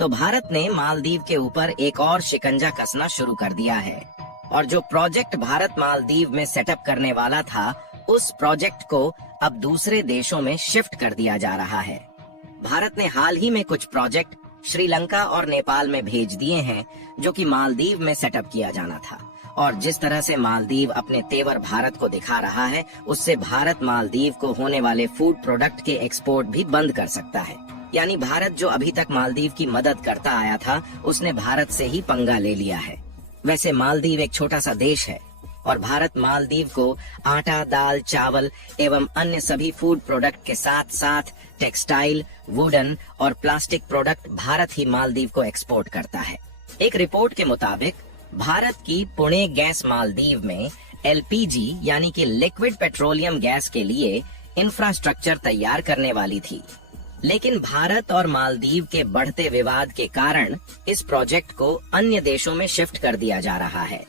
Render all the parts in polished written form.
तो भारत ने मालदीव के ऊपर एक और शिकंजा कसना शुरू कर दिया है और जो प्रोजेक्ट भारत मालदीव में सेटअप करने वाला था, उस प्रोजेक्ट को अब दूसरे देशों में शिफ्ट कर दिया जा रहा है। भारत ने हाल ही में कुछ प्रोजेक्ट श्रीलंका और नेपाल में भेज दिए हैं, जो कि मालदीव में सेटअप किया जाना था। और जिस तरह से मालदीव अपने तेवर भारत को दिखा रहा है, उससे भारत मालदीव को होने वाले फूड प्रोडक्ट के एक्सपोर्ट भी बंद कर सकता है। यानी भारत जो अभी तक मालदीव की मदद करता आया था, उसने भारत से ही पंगा ले लिया है। वैसे मालदीव एक छोटा सा देश है और भारत मालदीव को आटा, दाल, चावल एवं अन्य सभी फूड प्रोडक्ट के साथ साथ टेक्सटाइल, वुडन और प्लास्टिक प्रोडक्ट भारत ही मालदीव को एक्सपोर्ट करता है। एक रिपोर्ट के मुताबिक भारत की पुणे गैस मालदीव में LPG यानी कि लिक्विड पेट्रोलियम गैस के लिए इंफ्रास्ट्रक्चर तैयार करने वाली थी, लेकिन भारत और मालदीव के बढ़ते विवाद के कारण इस प्रोजेक्ट को अन्य देशों में शिफ्ट कर दिया जा रहा है,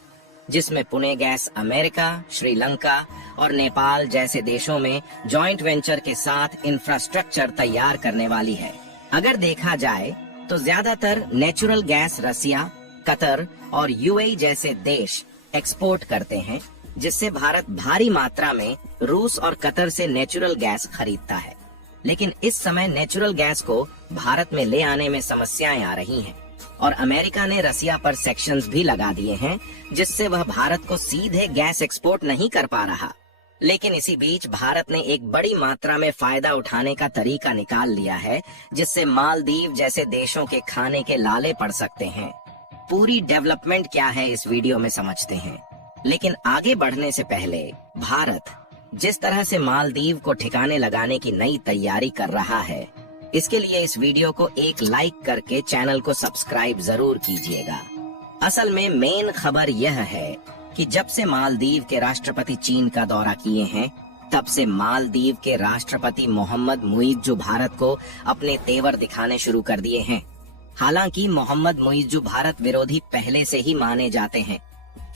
जिसमें पुणे गैस अमेरिका, श्रीलंका और नेपाल जैसे देशों में जॉइंट वेंचर के साथ इंफ्रास्ट्रक्चर तैयार करने वाली है। अगर देखा जाए तो ज्यादातर नेचुरल गैस रसिया, कतर और UAE जैसे देश एक्सपोर्ट करते हैं, जिससे भारत भारी मात्रा में रूस और कतर से नेचुरल गैस खरीदता है। लेकिन इस समय नेचुरल गैस को भारत में ले आने में समस्याएं आ रही हैं और अमेरिका ने रसिया पर सेक्शंस भी लगा दिए हैं, जिससे वह भारत को सीधे गैस एक्सपोर्ट नहीं कर पा रहा। लेकिन इसी बीच भारत ने एक बड़ी मात्रा में फायदा उठाने का तरीका निकाल लिया है, जिससे मालदीव जैसे देशों के खाने के लाले पड़ सकते हैं। पूरी डेवलपमेंट क्या है इस वीडियो में समझते हैं, लेकिन आगे बढ़ने से पहले भारत जिस तरह से मालदीव को ठिकाने लगाने की नई तैयारी कर रहा है, इसके लिए इस वीडियो को एक लाइक करके चैनल को सब्सक्राइब जरूर कीजिएगा। असल में मेन खबर यह है कि जब से मालदीव के राष्ट्रपति चीन का दौरा किए हैं, तब से मालदीव के राष्ट्रपति मोहम्मद मुइज्जू भारत को अपने तेवर दिखाने शुरू कर दिए हैं। हालांकि मोहम्मद मुइज्जू भारत विरोधी पहले से ही माने जाते हैं,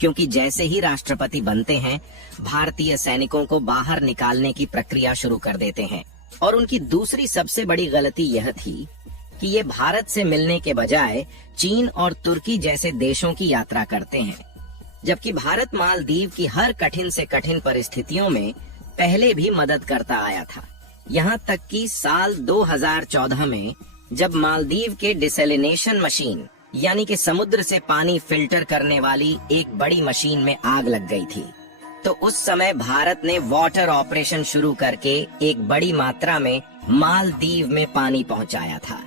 क्योंकि जैसे ही राष्ट्रपति बनते हैं, भारतीय सैनिकों को बाहर निकालने की प्रक्रिया शुरू कर देते हैं। और उनकी दूसरी सबसे बड़ी गलती यह थी कि ये भारत से मिलने के बजाय चीन और तुर्की जैसे देशों की यात्रा करते हैं, जबकि भारत मालदीव की हर कठिन से कठिन परिस्थितियों में पहले भी मदद करता आया था। यहाँ तक कि साल 2014 में जब मालदीव के डिसैलिनेशन मशीन यानी कि समुद्र से पानी फिल्टर करने वाली एक बड़ी मशीन में आग लग गई थी, तो उस समय भारत ने वाटर ऑपरेशन शुरू करके एक बड़ी मात्रा में मालदीव में पानी पहुंचाया था।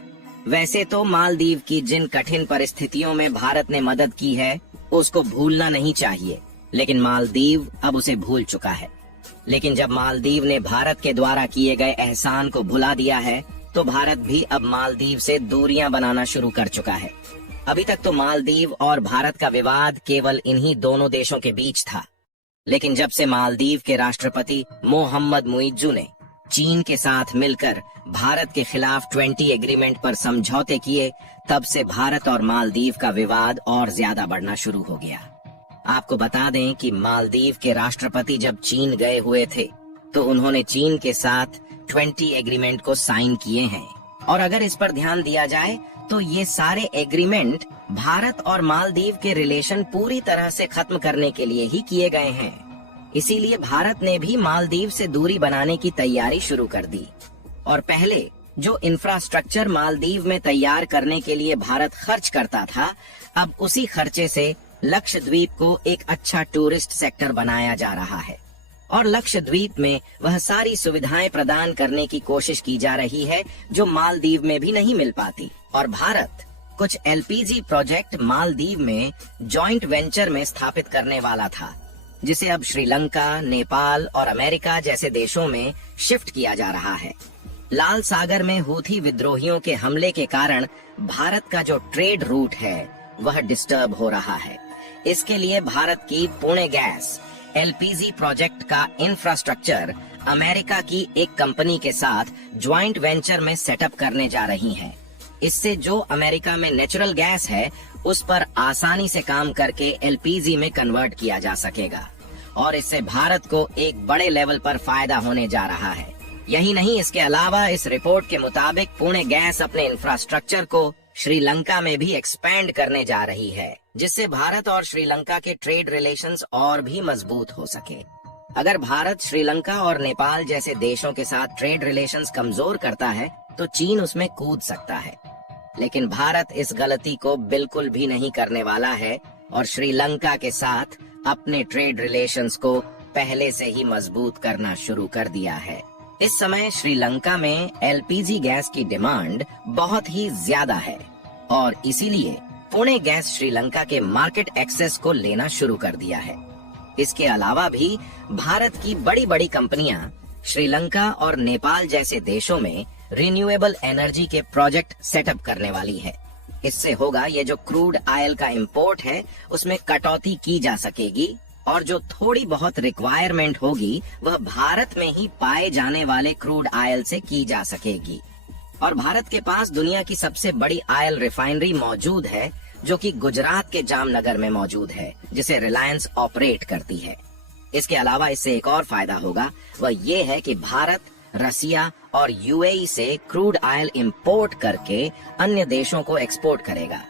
वैसे तो मालदीव की जिन कठिन परिस्थितियों में भारत ने मदद की है, उसको भूलना नहीं चाहिए, लेकिन मालदीव अब उसे भूल चुका है। लेकिन जब मालदीव ने भारत के द्वारा किए गए एहसान को भुला दिया है, तो भारत भी अब मालदीव से दूरियां बनाना शुरू कर चुका है। अभी तक तो मालदीव और भारत का विवाद केवल इन्हीं दोनों देशों के बीच था, लेकिन जब से मालदीव के राष्ट्रपति मोहम्मद मुइज्जू ने चीन के साथ मिलकर भारत के खिलाफ 20 एग्रीमेंट पर समझौते किए, तब से भारत और मालदीव का विवाद और ज्यादा बढ़ना शुरू हो गया। आपको बता दें कि मालदीव के राष्ट्रपति जब चीन गए हुए थे, तो उन्होंने चीन के साथ 20 एग्रीमेंट को साइन किए हैं। और अगर इस पर ध्यान दिया जाए तो ये सारे एग्रीमेंट भारत और मालदीव के रिलेशन पूरी तरह से खत्म करने के लिए ही किए गए हैं। इसीलिए भारत ने भी मालदीव से दूरी बनाने की तैयारी शुरू कर दी और पहले जो इंफ्रास्ट्रक्चर मालदीव में तैयार करने के लिए भारत खर्च करता था, अब उसी खर्चे से लक्षद्वीप को एक अच्छा टूरिस्ट सेक्टर बनाया जा रहा है और लक्षद्वीप में वह सारी सुविधाएं प्रदान करने की कोशिश की जा रही है जो मालदीव में भी नहीं मिल पाती। और भारत कुछ LPG प्रोजेक्ट मालदीव में जॉइंट वेंचर में स्थापित करने वाला था, जिसे अब श्रीलंका, नेपाल और अमेरिका जैसे देशों में शिफ्ट किया जा रहा है। लाल सागर में हूथी विद्रोहियों के हमले के कारण भारत का जो ट्रेड रूट है, वह डिस्टर्ब हो रहा है। इसके लिए भारत की पुणे गैस LPG प्रोजेक्ट का इंफ्रास्ट्रक्चर अमेरिका की एक कंपनी के साथ ज्वाइंट वेंचर में सेटअप करने जा रही है। इससे जो अमेरिका में नेचुरल गैस है, उस पर आसानी से काम करके LPG में कन्वर्ट किया जा सकेगा और इससे भारत को एक बड़े लेवल पर फायदा होने जा रहा है। यही नहीं, इसके अलावा इस रिपोर्ट के मुताबिक पुणे गैस अपने इंफ्रास्ट्रक्चर को श्रीलंका में भी एक्सपैंड करने जा रही है, जिससे भारत और श्रीलंका के ट्रेड रिलेशंस और भी मजबूत हो सके। अगर भारत श्रीलंका और नेपाल जैसे देशों के साथ ट्रेड रिलेशंस कमजोर करता है तो चीन उसमें कूद सकता है, लेकिन भारत इस गलती को बिल्कुल भी नहीं करने वाला है और श्रीलंका के साथ अपने ट्रेड रिलेशंस को पहले से ही मजबूत करना शुरू कर दिया है। इस समय श्रीलंका में एलपीजी गैस की डिमांड बहुत ही ज्यादा है और इसीलिए पुणे गैस श्रीलंका के मार्केट एक्सेस को लेना शुरू कर दिया है। इसके अलावा भी भारत की बड़ी बड़ी कंपनियां श्रीलंका और नेपाल जैसे देशों में रिन्यूएबल एनर्जी के प्रोजेक्ट सेटअप करने वाली है। इससे होगा ये जो क्रूड ऑयल का इंपोर्ट है उसमें कटौती की जा सकेगी और जो थोड़ी बहुत रिक्वायरमेंट होगी वह भारत में ही पाए जाने वाले क्रूड ऑयल से की जा सकेगी। और भारत के पास दुनिया की सबसे बड़ी ऑयल रिफाइनरी मौजूद है जो कि गुजरात के जामनगर में मौजूद है, जिसे रिलायंस ऑपरेट करती है। इसके अलावा इससे एक और फायदा होगा, वह ये है कि भारत रसिया और यूएई से क्रूड ऑयल इंपोर्ट करके अन्य देशों को एक्सपोर्ट करेगा,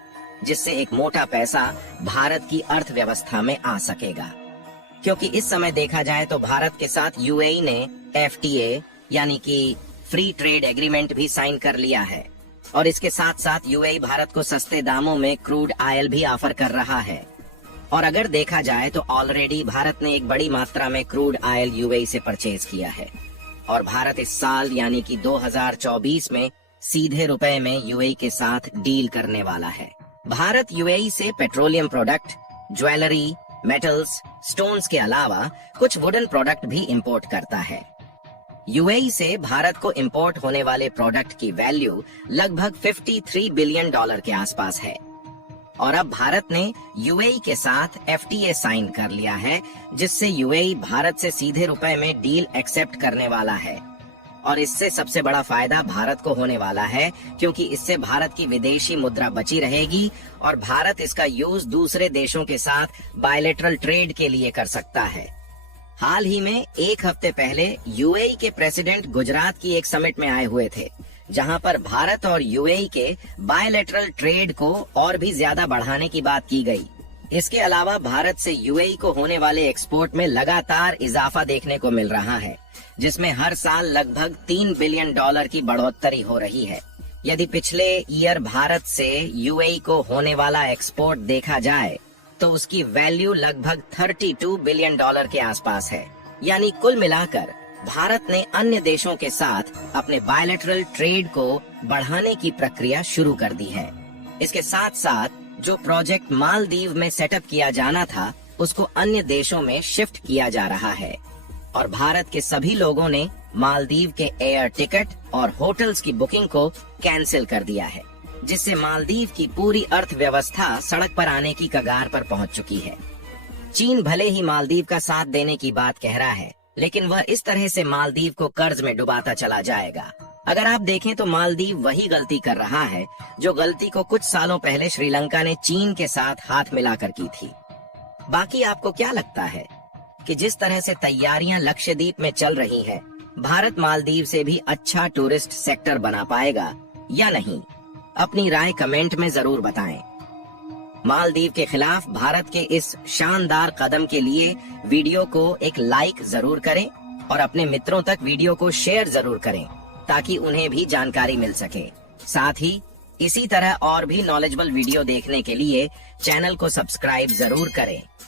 जिससे एक मोटा पैसा भारत की अर्थव्यवस्था में आ सकेगा। क्योंकि इस समय देखा जाए तो भारत के साथ यूएई ने एफटीए यानी कि फ्री ट्रेड एग्रीमेंट भी साइन कर लिया है और इसके साथ साथ यूएई भारत को सस्ते दामों में क्रूड ऑयल भी ऑफर कर रहा है। और अगर देखा जाए तो ऑलरेडी भारत ने एक बड़ी मात्रा में क्रूड ऑयल यूएई से परचेज किया है और भारत इस साल यानी कि 2024 में सीधे रुपए में यूएई के साथ डील करने वाला है। भारत यूएई से petroleum product, jewellery, metals, stones के अलावा कुछ वुडन प्रोडक्ट भी इंपोर्ट करता है। यूएई से भारत को इंपोर्ट होने वाले प्रोडक्ट की वैल्यू लगभग $53 बिलियन के आसपास है और अब भारत ने यूएई के साथ एफटीए साइन कर लिया है, जिससे यूएई भारत से सीधे रुपए में डील एक्सेप्ट करने वाला है। और इससे सबसे बड़ा फायदा भारत को होने वाला है क्योंकि इससे भारत की विदेशी मुद्रा बची रहेगी और भारत इसका यूज दूसरे देशों के साथ बायलैटरल ट्रेड के लिए कर सकता है। हाल ही में एक हफ्ते पहले यूएई के प्रेसिडेंट गुजरात की एक समिट में आए हुए थे, जहां पर भारत और यूएई के बायलैटरल ट्रेड को और भी ज्यादा बढ़ाने की बात की गई। इसके अलावा भारत से यूएई को होने वाले एक्सपोर्ट में लगातार इजाफा देखने को मिल रहा है, जिसमें हर साल लगभग $3 बिलियन की बढ़ोतरी हो रही है। यदि पिछले ईयर भारत से यूएई को होने वाला एक्सपोर्ट देखा जाए तो उसकी वैल्यू लगभग $32 बिलियन के आसपास है। यानी कुल मिलाकर भारत ने अन्य देशों के साथ अपने बायलैटरल ट्रेड को बढ़ाने की प्रक्रिया शुरू कर दी है। इसके साथ साथ जो प्रोजेक्ट मालदीव में सेटअप किया जाना था उसको अन्य देशों में शिफ्ट किया जा रहा है और भारत के सभी लोगों ने मालदीव के एयर टिकट और होटल्स की बुकिंग को कैंसिल कर दिया है, जिससे मालदीव की पूरी अर्थव्यवस्था सड़क पर आने की कगार पर पहुंच चुकी है। चीन भले ही मालदीव का साथ देने की बात कह रहा है, लेकिन वह इस तरह से मालदीव को कर्ज में डुबाता चला जाएगा। अगर आप देखें तो मालदीव वही गलती कर रहा है जो गलती को कुछ सालों पहले श्रीलंका ने चीन के साथ हाथ मिलाकर की थी। बाकी आपको क्या लगता है कि जिस तरह से तैयारियां लक्षद्वीप में चल रही हैं, भारत मालदीव से भी अच्छा टूरिस्ट सेक्टर बना पाएगा या नहीं? अपनी राय कमेंट में जरूर बताएं। मालदीव के खिलाफ भारत के इस शानदार कदम के लिए वीडियो को एक लाइक जरूर करें और अपने मित्रों तक वीडियो को शेयर जरूर करें ताकि उन्हें भी जानकारी मिल सके। साथ ही इसी तरह और भी नॉलेजेबल वीडियो देखने के लिए चैनल को सब्सक्राइब जरूर करें।